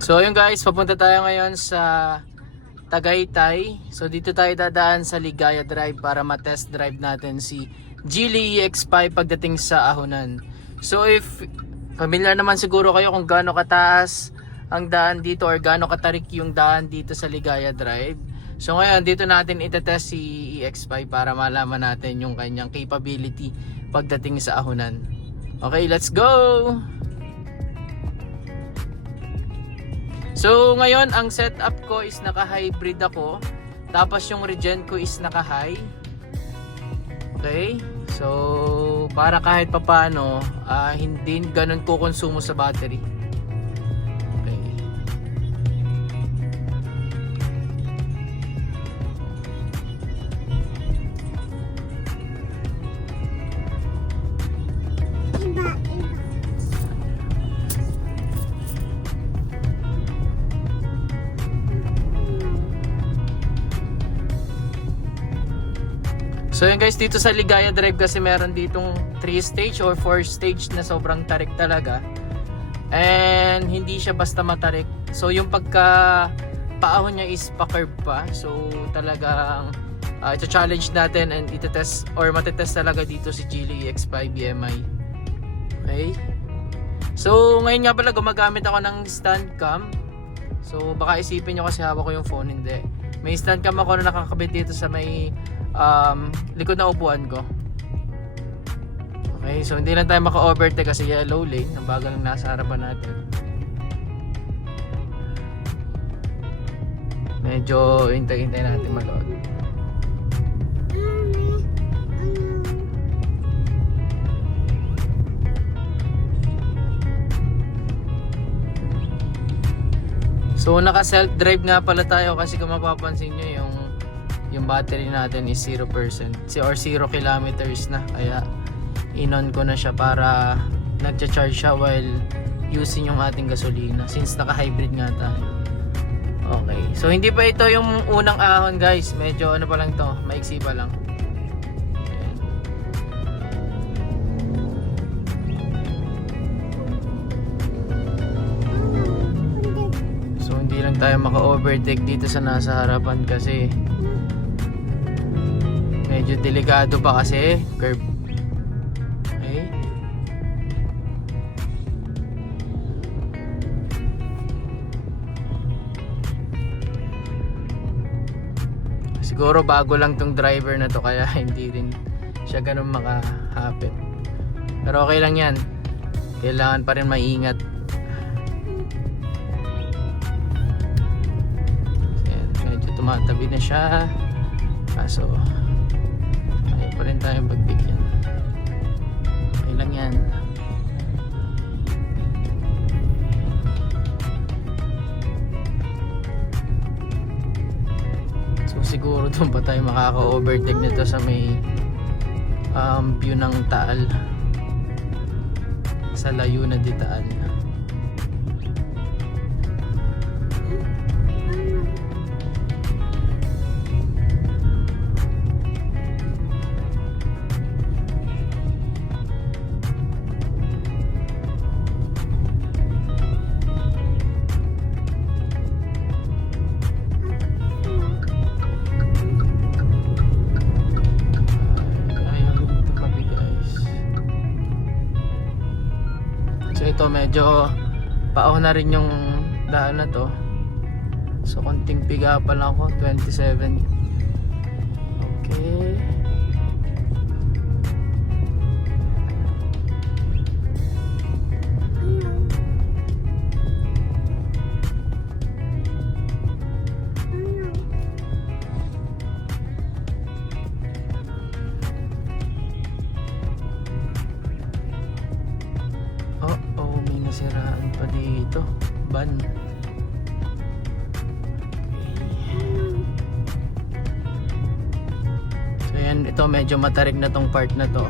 So ayun guys, papunta tayo ngayon sa Tagaytay. So dito tayo dadaan sa Ligaya Drive para ma-test drive natin si Geely EX5 pagdating sa Ahonan. So if familiar naman siguro kayo kung gaano kataas ang daan dito or gaano katarik yung daan dito sa Ligaya Drive. So ngayon dito natin itetest si EX5 para malaman natin yung kanyang capability pagdating sa Ahonan. Okay, let's go! So ngayon ang setup ko is naka-hybrid ako. Tapos yung regen ko is naka-high. Okay? So para kahit papaano hindi ganun ko konsumo sa battery. Okay. So yun guys, dito sa Ligaya Drive kasi meron ditong 3 stage or 4 stage na sobrang tarik talaga. And hindi siya basta matarik. So yung pagka paahon niya is pa-curve pa. So talagang ito-challenge natin and ito-test or matetest talaga dito si Geely EX5 EMI. Okay? So ngayon nga pala gumagamit ako ng stand cam. So baka isipin nyo kasi hawak ko yung phone, hindi. May stand cam ako na nakakabit dito sa may likod na upuan ko. Okay, so hindi lang tayo maka-overtake kasi yellow lane, ang bagal ng nasa harapan natin. Medyo hintay-hintay natin mag-load. So naka self drive nga pala tayo kasi kung mapapansin nyo yung battery natin is 0% or 0 kilometers na, kaya in-on ko na siya para nagcha-charge siya while using yung ating gasolina since naka-hybrid nga tayo. Okay, so hindi pa ito yung unang ahon guys, medyo ano pa lang to, maiksi pa lang. Ayan. So hindi lang tayo maka-overtake dito sa nasa harapan kasi medyo delikado pa kasi curve. Okay. Siguro bago lang tong driver na to kaya hindi din siya ganun makahapit. Pero okay lang yan. Kailangan pa rin maingat. Ayan, medyo tumatabi na siya. Kaso pa rin tayong pagbigyan. Okay lang yan. So siguro doon pa tayo makaka-overtake nito sa may view ng Taal, sa layo na di Taal. So ito medyo paahon na rin yung daan na to. So konting piga pa lang ako, 27. Okay. Siraan pa dito, ban. So yan, ito medyo matarik na tong part na to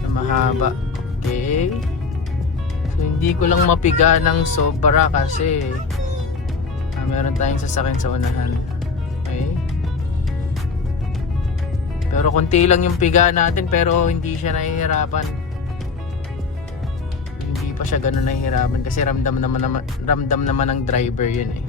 na mahaba. Okay, so hindi ko lang mapiga ng sobra kasi meron tayong sasakyan sa unahan. Okay, pero konti lang yung piga natin pero hindi siya nahihirapan. pa siya ganun nahihirapan kasi ramdam naman ng driver yun eh.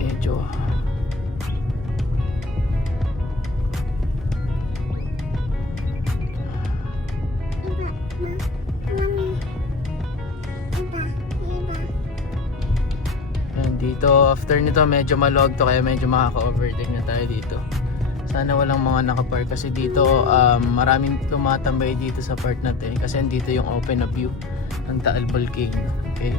Medyo dito, after nito medyo maluwag to kaya medyo makaka-overtake na tayo dito. Sana walang mga nakapark kasi dito maraming tumatambay dito sa part na to kasi dito yung open na view ng Taal Volcano. Okay?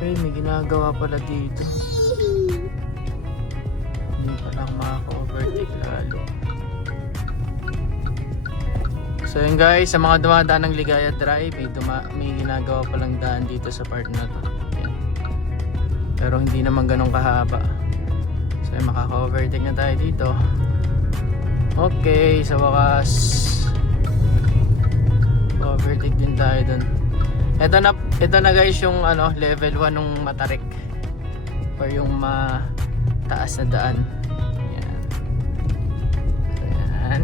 Okay, may ginagawa pala dito. Hindi pa lang makaka-overtake lalo. So yun guys, sa mga dumadaan ng Ligaya Drive, may ginagawa palang daan dito sa part na to. Yan. Pero hindi naman ganun kahaba. So yun, makaka-overtake na tayo dito. Okay, sa wakas overtake din tayo dun. Ito na guys yung level 1 ng Matarik or yung mataas na daan. Yan. So yan.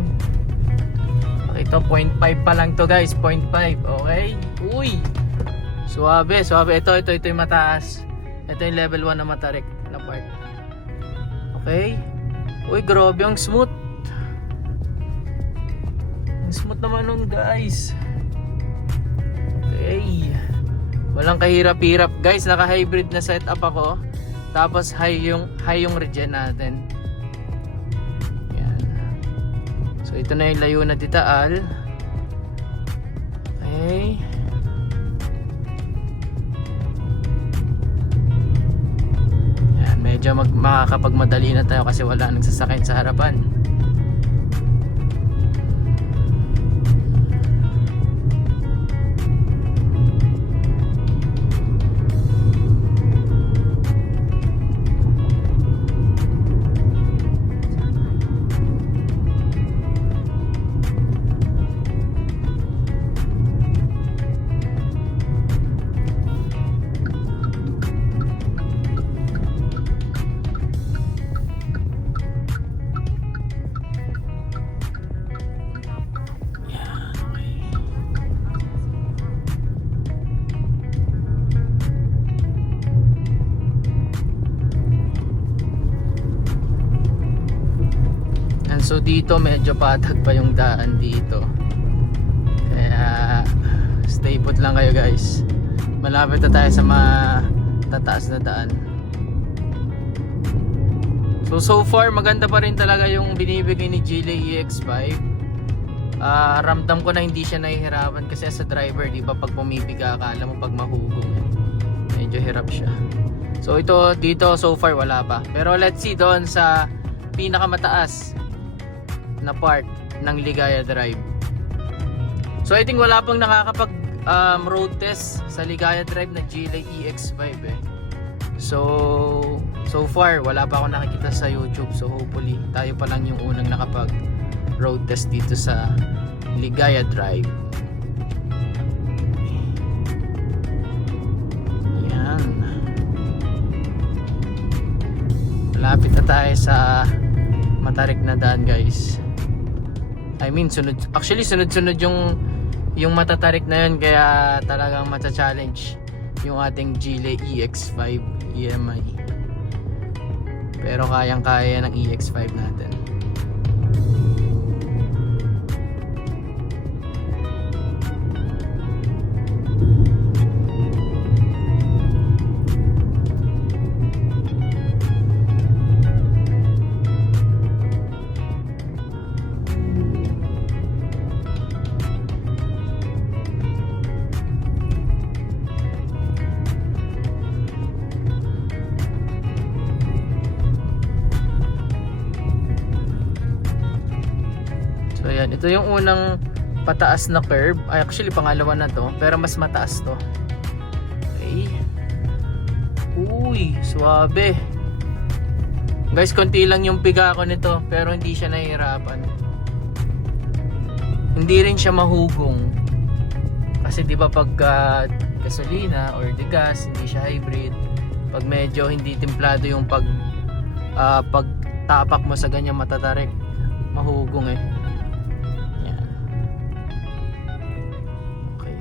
Okay, ito 0.5 pa lang to guys, 0.5. Okay? Uy! Suabe. Ito yung mataas. Ito yung level 1 na Matarik na part. Okay? Uy, grabe ang smooth. Ang smooth naman nun guys. Okay. Walang kahirap-hirap guys, naka-hybrid na setup ako. Tapos high yung regen natin. Yan. So ito na yung layo na di Taal. Okay. Yan, medyo makakapagmadali na tayo kasi wala nang sasakyan sa harapan. So dito medyo patag pa yung daan dito. Kaya stay put lang kayo guys. Malapit na tayo sa matataas na daan. So far maganda pa rin talaga yung binibigay ni Geely EX5. Ramdam ko na hindi siya nahihirapan kasi sa driver, di ba, pag pumibiga akala mo pag mahugong medyo hirap siya. So ito dito so far wala pa. Pero let's see doon sa pinakamataas na part ng Ligaya Drive. So I think wala pang nakakapag road test sa Ligaya Drive na Geely EX5 eh. So far wala pa ako nakikita sa YouTube. So hopefully tayo pa lang yung unang nakapag road test dito sa Ligaya Drive. Yan. Malapit na tayo sa Matarik na daan guys. I mean sunod-sunod yung matatarik na yun, kaya talagang matcha-challenge yung ating Geely EX5 EMI. Pero kayang-kaya ng EX5 natin. So ayan, ito yung unang pataas na curve. Ay, actually pangalawa na to, pero mas mataas to. Okay. Uy, suwabe. Guys, konti lang yung piga ko nito, pero hindi siya nahihirapan. Hindi rin siya mahugong. Kasi di ba pag gasolina or the gas, hindi siya hybrid. Pag medyo hindi templado yung pagtapak mo sa ganyan matatarik, mahugong eh.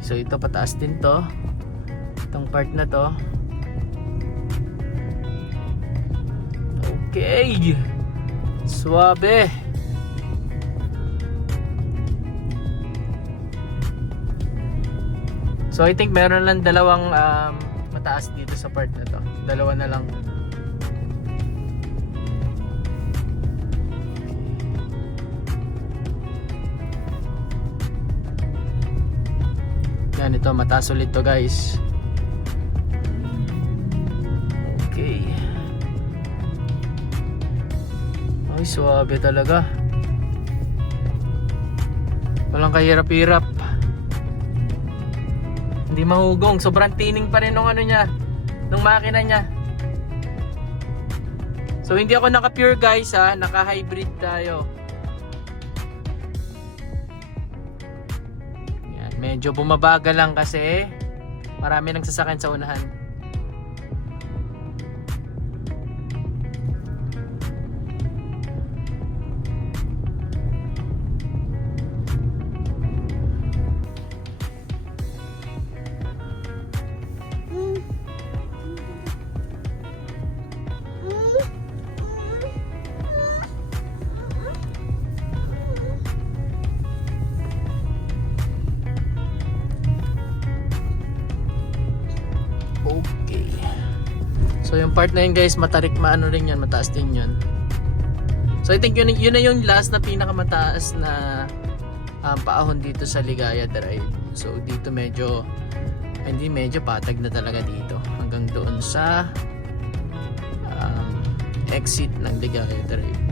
So ito pataas din to. Itong part na to. Okay. Suwabe. So I think meron lang dalawang mataas dito sa part na to. Dalawa na lang. Yan, ito mataas ulit to guys. Okay. Ay, suwabe talaga. Walang kahirap-hirap. Hindi mahugong. Sobrang tining pa rin nung ano niya, nung makina niya. So hindi ako naka-pure guys ha, naka-hybrid tayo. Medyo bumabagal lang kasi marami nang sasakyan sa unahan. Okay. So yung part na yun guys, matarik, maano rin yan, mataas din yun. So I think yun na yung last na pinakamataas na paahon dito sa Ligaya Drive. So dito medyo patag na talaga dito hanggang doon sa exit ng Ligaya Drive.